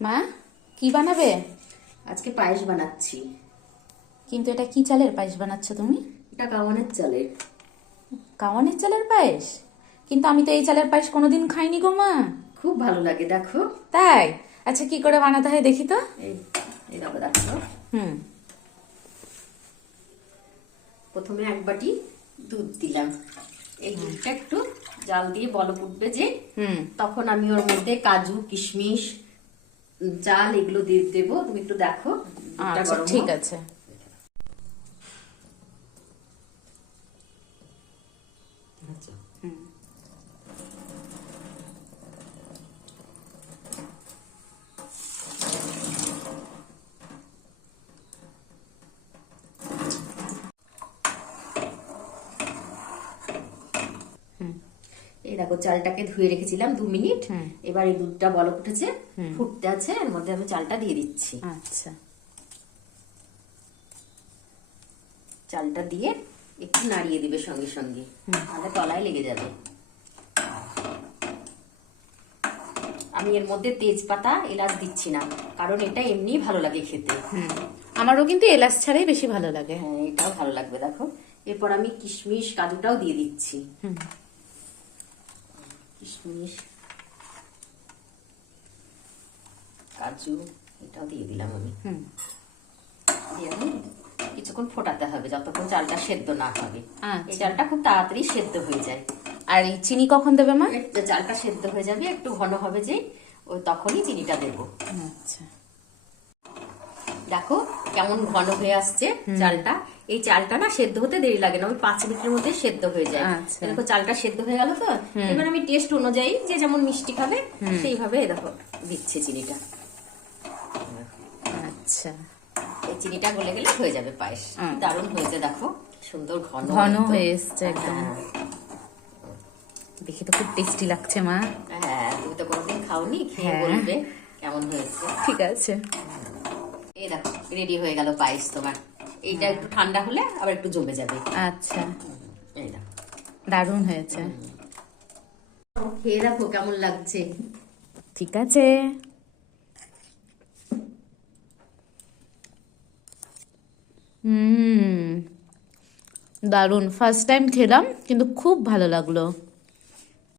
মা কি বানাবে? আজকে পায়েস বানাচ্ছি। কিন্তু এটা কি চালের পায়েস বানাচ্ছ তুমি? এটা কাওয়ানের চালের। কাওয়ানের চালের পায়েস? কিন্তু আমি তো এই চালের পায়েস কোনোদিন খাইনি গো মা। খুব ভালো লাগে দেখো। তাই? আচ্ছা কি করে বানাতে হয় দেখি তো। এই দেখো দেখো। হুম। প্রথমে এক বাটি দুধ দিলাম। এই দুধটা একটু জাল দিয়ে বল ফুটবে যে হুম। তখন আমি ওর মধ্যে কাজু কিশমিশ চাল এগুলো দিয়ে দেবো। তুমি একটু দেখো আচ্ছা ঠিক আছে। আচ্ছা। এই দেখো চালটাকে ধুয়ে রেখেছিলাম দু মিনিট। এবার এই দুধটা বলক উঠেছে ফুটতে আছে এর মধ্যে আমি চালটা দিয়ে দিচ্ছি। আচ্ছা। চালটা দিয়ে একটু নাড়িয়ে দিবে সঙ্গে সঙ্গে তাহলে তলায় লেগে যাবে। আমি এর মধ্যে তেজপাতা এলাচ দিচ্ছি না কারণ এটা এমনি ভালো লাগে খেতে। আমারও কিন্তু এলাচ ছাড়াই বেশি ভালো লাগে। হ্যাঁ এটাও ভালো লাগবে দেখো। এরপর আমি কিশমিশ কাজুটাও দিয়ে দিচ্ছি। হুম। কিশমিশ কাজু এটাও দিয়ে দিলাম আমি। হুম। দিয়ে আমি কিছুক্ষণ ফোটাতে হবে যতক্ষণ চালটা সেদ্ধ না হবে। আচ্ছা। এই চালটা খুব তাড়াতাড়ি সেদ্ধ হয়ে যায়। আর এই চিনি কখন দেবে মা? চালটা সেদ্ধ হয়ে যাবে একটু ঘন হবে যে ওই তখনই চিনিটা দেবো। আচ্ছা। দেখো কেমন ঘন হয়ে আসছে চালটা। এই চালটা না সেদ্ধ হতে দেরি লাগে না ওই পাঁচ মিনিটের মধ্যে সেদ্ধ হয়ে যায়। আচ্ছা। দেখো চালটা সেদ্ধ হয়ে গেল তো? এবার আমি টেস্ট অনুযায়ী যে যেমন মিষ্টি খাবে সেইভাবে দেখো দিচ্ছে চিনিটা। আচ্ছা। এই চিনিটা গলে গেলে হয়ে যাবে পায়েস। দারুণ হয়েছে দেখো সুন্দর ঘন ঘন হয়ে এসছে একদম। হ্যাঁ, দেখি তো খুব টেস্টি লাগছে মা। হ্যাঁ তুমি তো কোনোদিন খাওনি খেয়ে হ্যাঁ। বলবে কেমন হয়েছে। ঠিক আছে। এই দেখো রেডি হয়ে গেল পায়েস তোমার। এইটা একটু ঠান্ডা হলে আবার একটু জমে যাবে। আচ্ছা। এই দেখো। দারুণ হয়েছে। খেয়ে দেখো কেমন লাগছে। ঠিক আছে। হুম। দারুণ। ফার্স্ট টাইম খেলাম কিন্তু খুব ভালো লাগল।